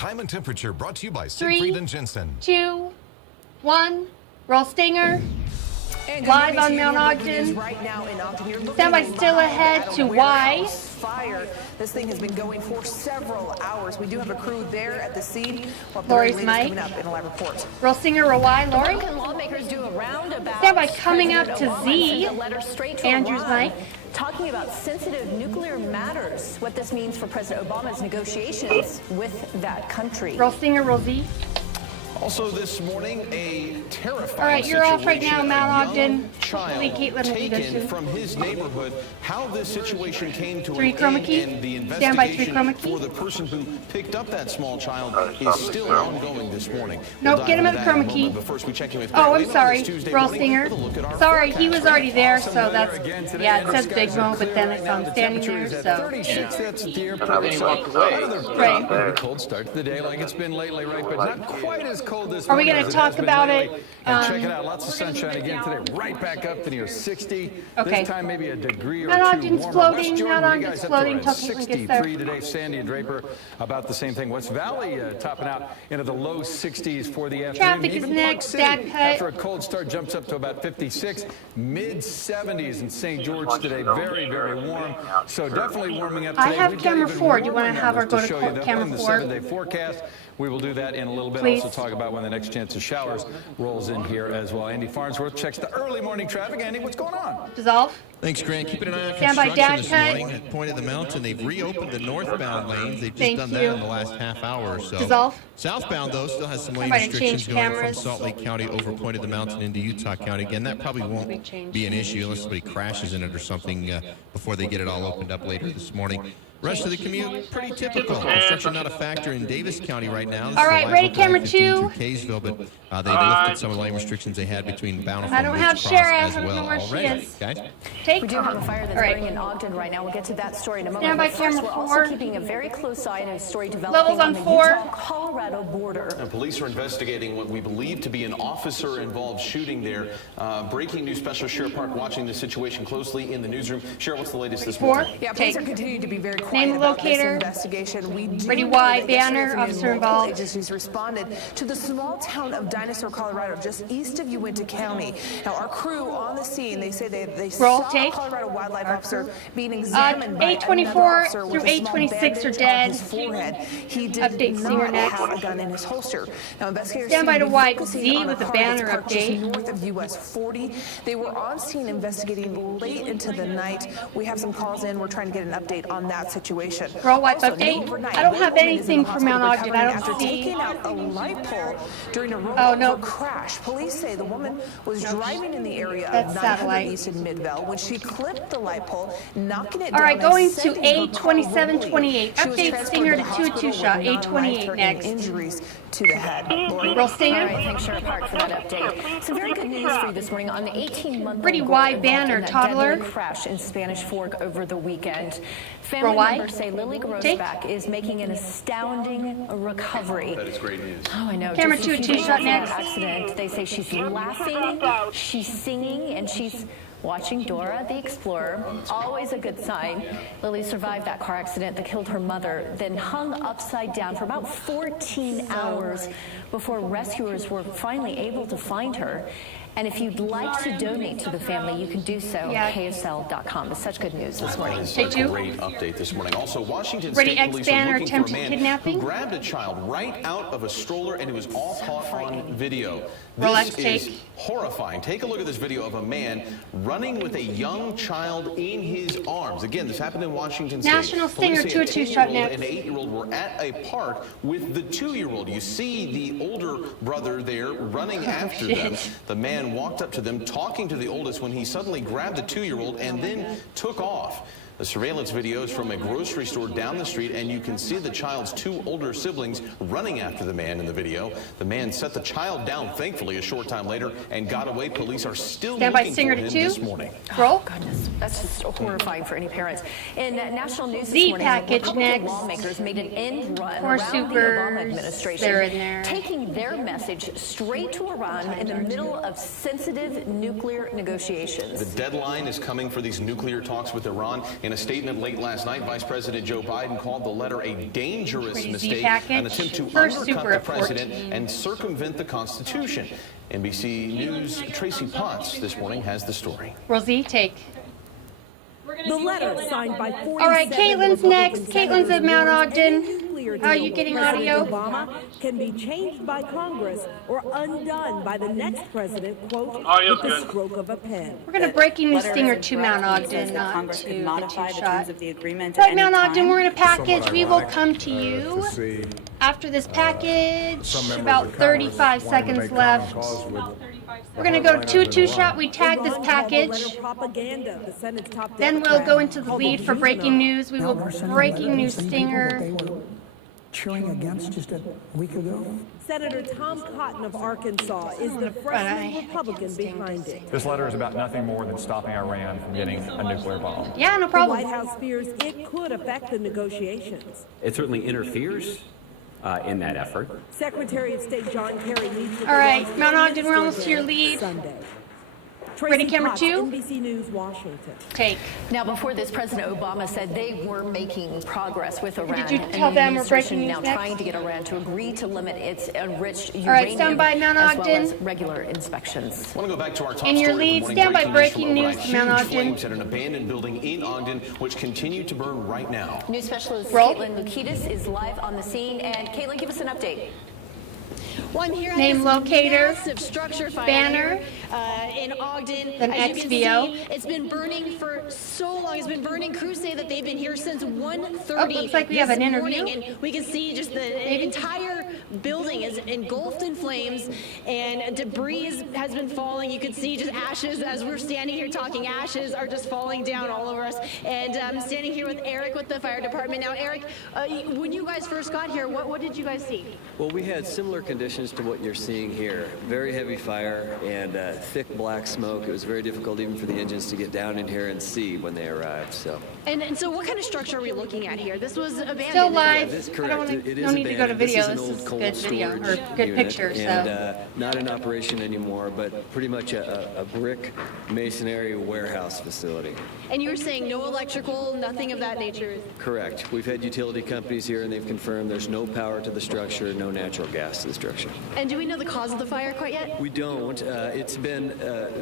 Time and temperature brought to you by 3, Siegfried and Jensen. 2, 1. Roll Stinger. Live on Mount Ogden. Stand by still ahead to Y. Fire. This thing has been going for several hours. We do have a crew there at the scene. Lori's mic. Coming up in a live report. Roll Stinger, roll Y. Lori. Lawmakers do a roundabout. Stand by coming up to Z. Andrew's mic. Talking about sensitive nuclear matters, what this means for President Obama's negotiations with that country. Roll Stinger, roll Z. Also this morning, a terrifying All right, you're off right now, Mount Ogden. Child taken from his neighborhood. How this situation came to an end and the investigation for the person who picked up that small child is still ongoing this morning. Nope, get him at the chroma key. But first we check in with I'm sorry, Roll Stinger. Sorry, he was already there, so that's, yeah, it says Big Mo, but then I saw him standing there, so. 36, that's at the airport. Right. Cold start to the day like it's been lately, right? But not quite as cold this Are we morning going as to talk has been about lately. it? And check it out, lots of sunshine again today, right back up to near 60. Okay. This time maybe a degree or Mount two Ogden's warmer. floating, West Jordan, Mount you Ogden's guys floating up to till Caitlin gets there. 63 today. Sandy and Draper about the same thing. West Valley topping out into the low 60s for the afternoon. Traffic is Even next, Park City, Dad Cut. after a cold start, jumps up to about 56. Mid-70s in St. George today. Very, very warm. So definitely warming up today. I have We've got camera even 4. Do you more want to have her numbers go show you to that camera in the 4? 7-day forecast. We will do that in a little bit. Please. Also talk about when the next chance of showers rolls in here as well. Andy Farnsworth checks the early morning traffic. Andy, what's going on? Dissolve. Thanks, Grant. Keeping an eye on Stand by, construction Dad this Cut. morning at Point of the Mountain. They've reopened the northbound lanes. They've just Thank done you. that in the last half hour or so. Dissolve. Southbound, though, still has some lane Somebody restrictions change going from cameras. Salt Lake County over Point of the Mountain into Utah County. Again, that probably won't be an issue unless somebody crashes in it or something before they get it all opened up later this morning. Rest of the commute, pretty typical. Construction not a factor in Davis County right now. All right, ready, camera 2. Through Kaysville, but they've lifted some of the lane restrictions they had between Bountiful I don't and have Woods Cross Shara. as I don't well know where she already. is. Okay? Take. We do have a fire that's All right. burning in Ogden right now. We'll get to that story in a moment. Stand by, But first, camera we're 4. also keeping a very close eye on a story developing Levels on the 4. Utah-Colorado border. And police are investigating what we believe to be an officer-involved shooting there. Breaking news, Special Sheriff Park watching the situation closely in the newsroom. Sheriff, what's the latest this 4. morning? Yeah, police Take. are continuing to be very quiet Name about this locator. investigation. We do Ready, know Y, that yesterday banner, afternoon, officer multiple involved. agencies responded to the small town of Dinosaur, Colorado, just east of Uinta County. Now, our crew on the scene, they say they Roll, saw take. a Colorado wildlife officer being examined by another 824 officer with through a small 826 are bandage dead. on his forehead. He did Update Singer not next. have a gun in his holster. Now, investigators Stand by seem to be wipe focusing Z on with a car banner that's parked just update. north of US 40. They were on scene investigating late into the night. We have some calls in. We're trying to get an update on that situation. Roll wipe Also, update. overnight, I don't one have woman is in anything the for Mount hospital Ogden. I don't after see. taking out a light pole during a Oh, no. crash. Police say the woman was driving in the area That's of 900 satellite. East in Midvale when she clipped the light pole, knocking it All down. right, and going to sending her car A2728. rolling. She was Update transported Stinger to the hospital 2-2 with shot. non-life-threatening A28 next. Injuries to the head. Lori? Roll Stinger. All right, thanks, Sheriff Park, for that update. Some very good news for you this morning on the 18-month-old Pretty girl wide involved banner, in that toddler. deadly crash in Spanish Fork over the weekend. Family Roll wide. members say Lily Take. Grossback is making an astounding recovery. That is great news. Oh, I know. Camera Just a 2, few 2 days shot after that next. accident, they say she's laughing, she's singing, and she's watching Dora the Explorer. Always a good sign. Lily survived that car accident that killed her mother, then hung upside down for about 14 hours before rescuers were finally able to find her. And if you'd like to donate to the family, you can do so Yeah. at KSL.com. It's such good news this morning. It's Take a 2. great update this morning. Also, Washington Ready, State X Police are banner, looking for a attempted man kidnapping. who grabbed a child right out of a stroller, and it was all caught on video. Roll This X, is take. horrifying. Take a look at this video of a man running with a young child in his arms. Again, this happened in Washington State. National Police Stinger, say a 2-2 shot 10-year-old next. and an 8-year-old were at a park with the 2-year-old. You see the older brother there running after them. The man walked up to them, talking to the oldest, when he suddenly grabbed the 2-year-old and then took off. The surveillance video is from a grocery store down the street, and you can see the child's 2 older siblings running after the man in the video. The man set the child down, thankfully, a short time later, and got away. Police are still Stand by looking Stinger for to him 2. this morning. Roll. Goodness, that's just horrifying for any parents. In national news Z this morning, package Republican next. lawmakers made an end run More around the supers. Obama administration, They're in there. taking their message straight to Iran in the middle of sensitive nuclear negotiations. The deadline is coming for these nuclear talks with Iran. In In a statement late last night, Vice President Joe Biden called the letter a dangerous Crazy mistake, package. an attempt to First undercut super the at president 14. and circumvent the Constitution. NBC News' Tracy Potts this morning has the story. Rosie, take. The letter signed by 47 All right, Caitlin's next. Republican Caitlin's at Mount senators Ogden. and nuclear How are you deal getting with President audio? Obama can be changed by Congress or undone by the next president, quote, Audio's with the good. stroke of a pen. We're going to breaking news Letter stinger is to a Mount draft that Ogden, says that not Congress to could the modify the two-shot. terms of the agreement Right, at Mount any Ogden, time. we're in a package. We will ironic, come to you to see, after this package. some members About of Congress 35 wanting to seconds make left. common cause with We're going to go two-shot. We tag this Iran called the letter package. propaganda. The Senate's top Then we'll Democrat go into the called lead for juvenile. breaking news. We will breaking news They stinger. were cheering against just a week ago. Senator Tom Cotton of Arkansas is the freshman Republican behind it. This letter is about nothing more than stopping Iran from getting a nuclear bomb. Yeah, no The problem. White House fears it could affect the negotiations. It certainly interferes in that effort. Secretary of State John Kerry meets with All right, the Mount Foreign Ogden, we're almost to your Minister lead. Sunday. Ready, Tracy camera Potts, two? NBC News, Washington. Take. Now, before this, President Obama said they were making progress with Iran. Did you and tell the them we're administration breaking now news next? trying to get Iran to agree to limit its enriched uranium, right, stand by, Mount as well Ogden. as regular inspections. I want to go back to our top In your story of the lead, morning. stand by, news breaking from news, overnight. Mount Huge Ogden. flames at an abandoned building in Ogden, which continue to burn right now. News specialist Roll. Caitlin Lukitas is live on the scene. And Caitlin, give us an update. Well, I'm here at Name, this locator, massive structure fire banner, here, in Ogden. then As you can XVO. see, it's been burning for so long. It's been burning. Crews say that they've been here since 1:30. Oh, looks like we have an interview. And we can see just the entire building is engulfed in flames, and debris has been falling. You can see just ashes as we're standing here talking. Ashes are just falling down all over us. And I'm standing here with Eric with the fire department. Now, Eric, when you guys first got here, what did you guys see? Well, we had similar conditions to what you're seeing here. Very heavy fire and thick black smoke. It was very difficult even for the engines to get down in here and see when they arrived. And so what kind of structure are we looking at here? This was abandoned. Still live. That's I correct. don't, wanna, It is don't need to go to abandoned. video. This is an This old is cold good video or storage good unit, picture. and So not in operation anymore, but pretty much a brick masonry warehouse facility. And you were saying no electrical, nothing of that nature? Correct. We've had utility companies here, and they've confirmed there's no power to the structure, no natural gas to the structure. And do we know the cause of the fire quite yet? We don't. It's been,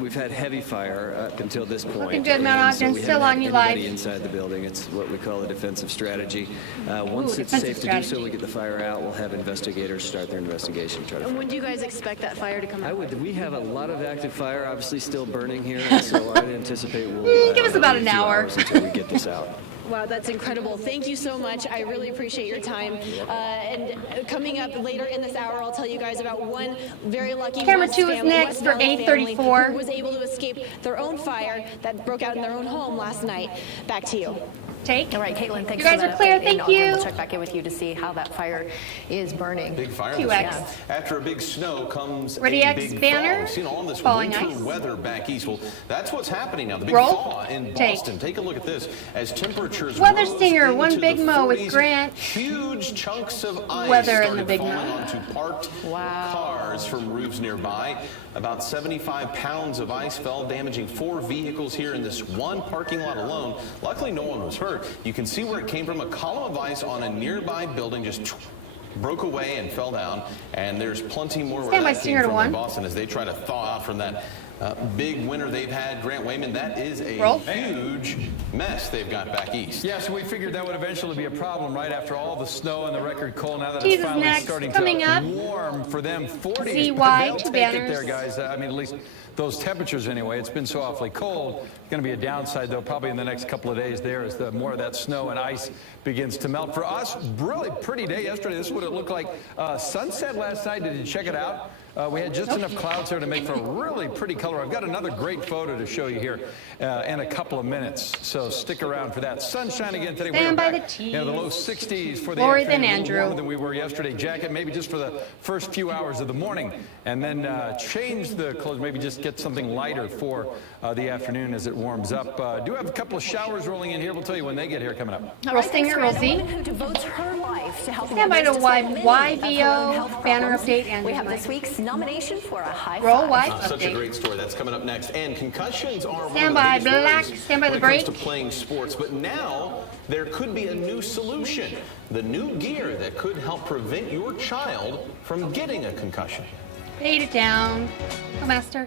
we've had heavy fire up until this point. Looking good, Mount And so Ogden. we Still haven't on had you live. anybody inside the building. It's what we call a defensive strategy. Once it's defensive safe to do so, strategy. we get the fire out. We'll have investigators start their investigation. Try to And when do you guys expect that fire to come out? we have a lot of active fire, obviously still burning here, so I'd anticipate we'll give us about an a few hour. hours until we get this out. Wow, that's incredible. Thank you so much. I really appreciate your time. And coming up later in this hour, I'll tell you guys about one very lucky Camera West 2 is next for Valley family 8:34. who was able to escape their own fire that broke out in their own home last night. Back to you. Take. All right, Caitlin, thanks You guys for are that clear. update. Thank And you. We'll check back in with you to see how that fire is burning. Big fire. QX. this morning. After a big snow comes Ready, a X big banner? thaw. We've seen all this Falling winter ice. weather back east. Well, that's what's happening now. The big Roll. thaw in Take. Boston. Take a look at this. As temperatures Weather rose stinger, into one big the mo with 40s, Grant. Huge chunks of ice Weather in the started big mo. falling onto parked cars from roofs nearby. About 75 pounds of ice fell, damaging 4 vehicles here in this one parking lot alone. Luckily, no one was hurt. You can see where it came from. A column of ice on a nearby building just broke away and fell down. And there's plenty more where Stand by, that stinger came to from in 1. Boston as they try to thaw out from that big winter they've had. Grant Wayman, that is a Roll. huge mess they've got back east. Yeah, so we figured that would eventually be a problem right after all the snow and the record cold. Now that Jesus it's finally next. starting Coming to up. warm for them, 40s. ZY, They'll two take banners. it there, guys. I mean, at least those temperatures anyway. It's been so awfully cold. It's going to be a downside, though, probably in the next couple of days there as the more of that snow and ice begins to melt. For us, really pretty day yesterday. This is what it looked like. Sunset last night. Did you check it out? We had just enough clouds here to make for a really pretty color. I've got another great photo to show you here in a couple of minutes, so stick around for that. Sunshine again today. Stand We're by back, the the low 60s for the Lori, afternoon. then A little Andrew. warmer than we were yesterday. Jacket maybe just for the first few hours of the morning, and then change the clothes. Maybe just get something lighter for the afternoon as it warms up. Do have a couple of showers rolling in here. We'll tell you when they get here coming up. All Roll right, stinger, thanks, roll Grant. Z. A woman who devotes her life to helping Stand by others to despite many of her own YVO health banner problems. update and We have Mike. this week's nomination for a high Roll five. wife Such a update. great story. That's coming up next. And concussions are Stand one by, of the biggest Black. worries Stand by the when it comes break. to playing sports. But now there could be a new solution. The new gear that could help prevent your child from getting a concussion. Fade it down. Go, Master.